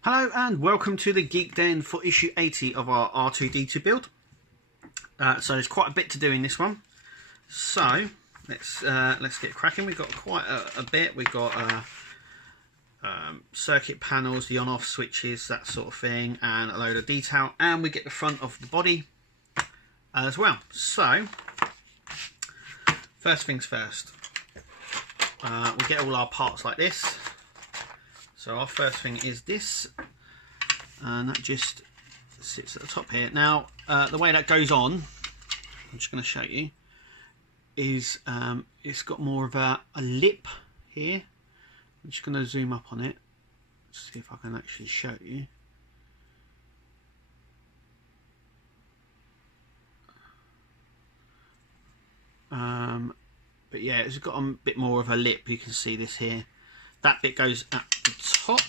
Hello and welcome to the Geek Den for issue 80 of our R2D2 build. So there's quite a bit to do in this one. So let's get cracking. We've got quite a bit. We've got circuit panels, the on-off switches, that sort of thing, and a load of detail. And we get the front of the body as well. So first things first, we get all our parts like this. So our first thing is this, and that just sits at the top here. Now the way that goes on, I'm just going to show you, is it's got more of a lip here. I'm just going to zoom up on it, see if I can actually show you. But yeah, it's got a bit more of a lip. You can see this here. That bit goes at the top,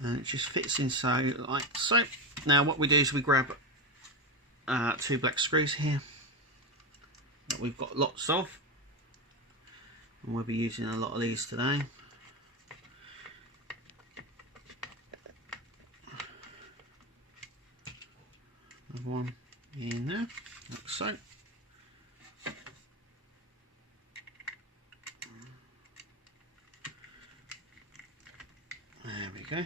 and it just fits in so like so. Now what we do is we grab 2 black screws here that we've got lots of, and we'll be using a lot of these today. Another one in there, like so. There we go.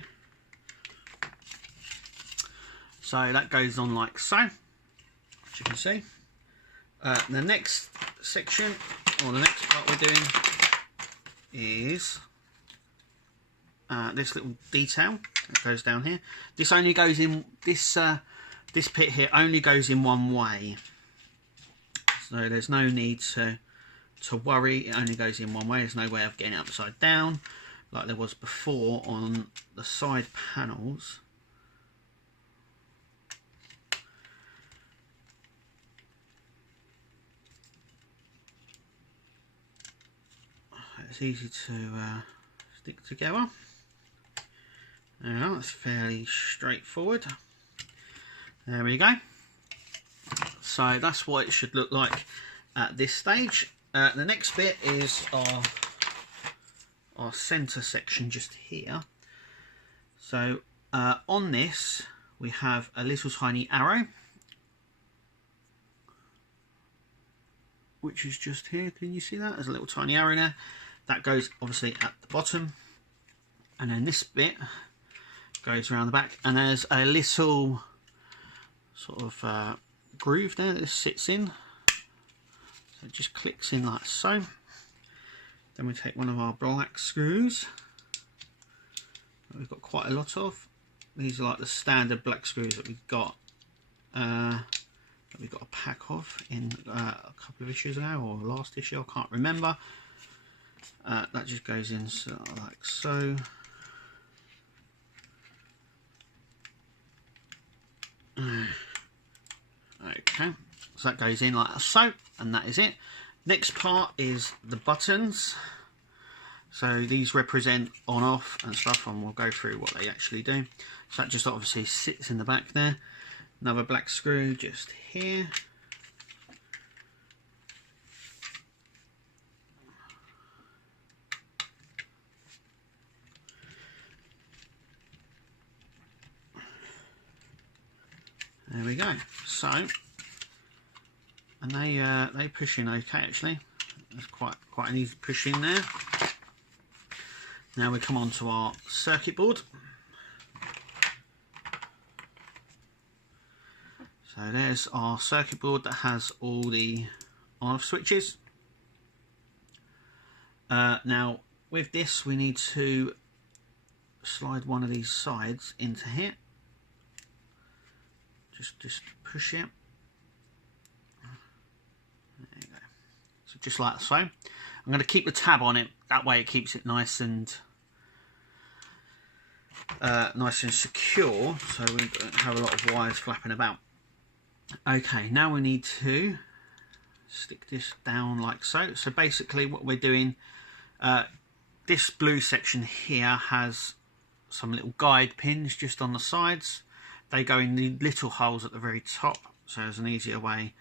So that goes on like so, as you can see. The next section, or the next part we're doing, is this little detail that goes down here. This only goes in this this pit here only goes in one way, so there's no need to worry. It only goes in one way. There's no way of getting it upside down like there was before on the side panels. It's easy to stick together. Now that's fairly straightforward. There we go. So that's what it should look like at this stage. The next bit is our center section just here. So on this we have a little tiny arrow, which is just here. Can you see that? There's a little tiny arrow there. That goes obviously at the bottom, and then this bit goes around the back, and there's a little sort of groove there that this sits in. So it just clicks in like so. Then we take one of our black screws that we've got quite a lot of. These are like the standard black screws that we've got a pack of in a couple of issues ago, or last issue, I can't remember. That just goes in like so. Okay, so that goes in like so, and that is it. Next part is the buttons. So these represent on, off and stuff, and we'll go through what they actually do. So that just obviously sits in the back there. Another black screw just here. There we go. So, and they push in okay actually. There's quite an easy push in there. Now we come on to our circuit board. So there's our circuit board that has all the on-off switches. Now with this we need to slide one of these sides into here. Just push it. There you go. So just like so. I'm going to keep the tab on it. That way it keeps it nice and secure, so we don't have a lot of wires flapping about. Okay, now we need to stick this down like so. So basically what we're doing, this blue section here has some little guide pins just on the sides. They go in the little holes at the very top, so there's an easier way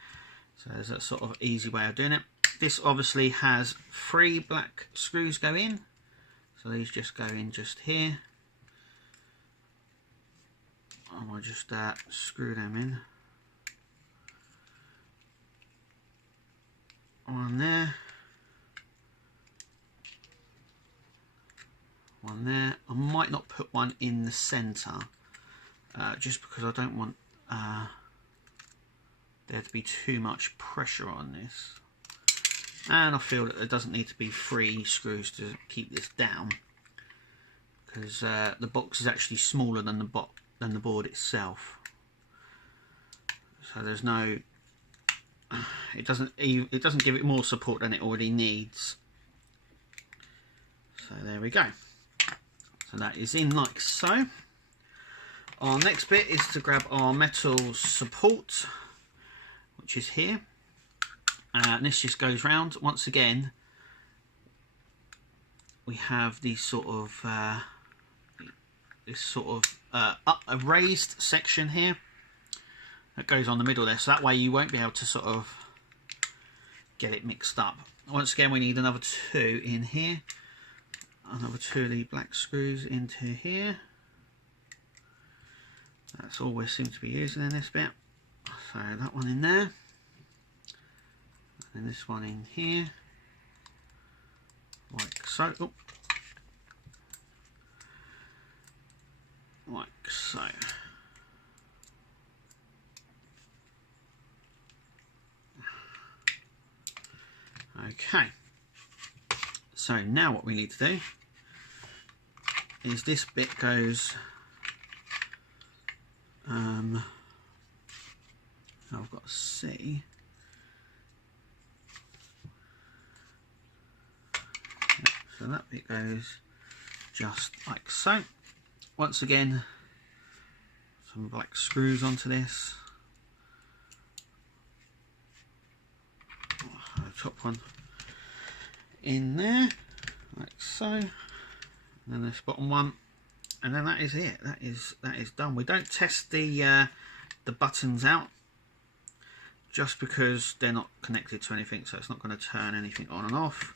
So there's a sort of easy way of doing it. This obviously has 3 black screws go in, so these just go in just here. And we'll just screw them in. One there. One there. I might not put one in the centre, just because I don't want there to be too much pressure on this. And I feel that there doesn't need to be 3 screws to keep this down, because the box is actually smaller than the board itself. So there's no, it doesn't give it more support than it already needs. So there we go. So that is in like so. Our next bit is to grab our metal support, which is here. And this just goes round. Once again, we have these sort of a raised section here that goes on the middle there, so that way you won't be able to sort of get it mixed up. Once again, we need another 2 in here, another 2 of the black screws into here. That's all we seem to be using in this bit. So that one in there, and this one in here, like so. Oh. Like so. Okay. So now what we need to do is this bit goes. I've got C. So that bit goes just like so. Once again, some black screws onto this. The top one in there, like so. And then this bottom one, and then that is it. That is done. We don't test the buttons out, just because they're not connected to anything, so it's not going to turn anything on and off.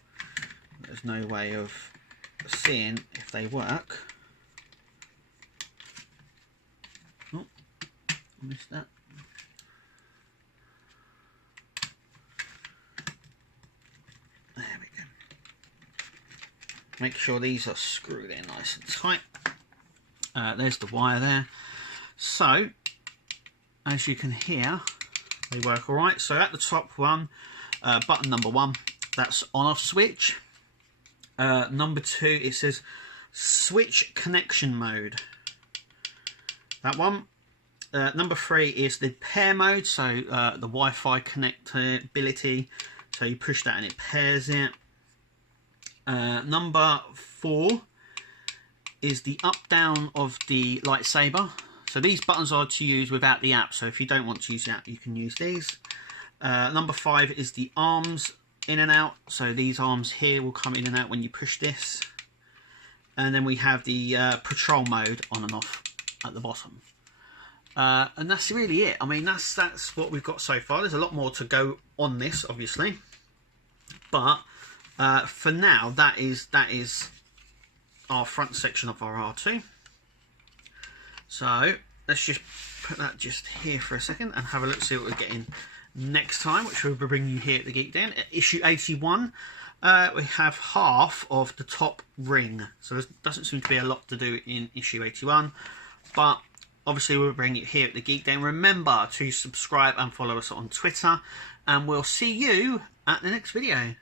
There's no way of seeing if they work. Oh, I missed that. There we go. Make sure these are screwed in nice and tight. There's the wire there. So, as you can hear, they work alright. So at the top one, button number 1, that's on-off switch. Number 2, it says switch connection mode. That one. Number 3 is the pair mode, so the Wi-Fi connectability. So you push that and it pairs it. Number 4 is the up-down of the lightsaber. So these buttons are to use without the app. So if you don't want to use the app, you can use these. Number 5 is the arms in and out. So these arms here will come in and out when you push this. And then we have the patrol mode on and off at the bottom. And that's really it. I mean, that's what we've got so far. There's a lot more to go on this, obviously. But for now, that is our front section of our R2. So let's just put that just here for a second and have a look, see what we're getting next time, which we'll bring you here at the Geek Den. At issue 81, we have half of the top ring. So there doesn't seem to be a lot to do in issue 81, but obviously we'll bring it here at the Geek Den. Remember to subscribe and follow us on Twitter, and we'll see you at the next video.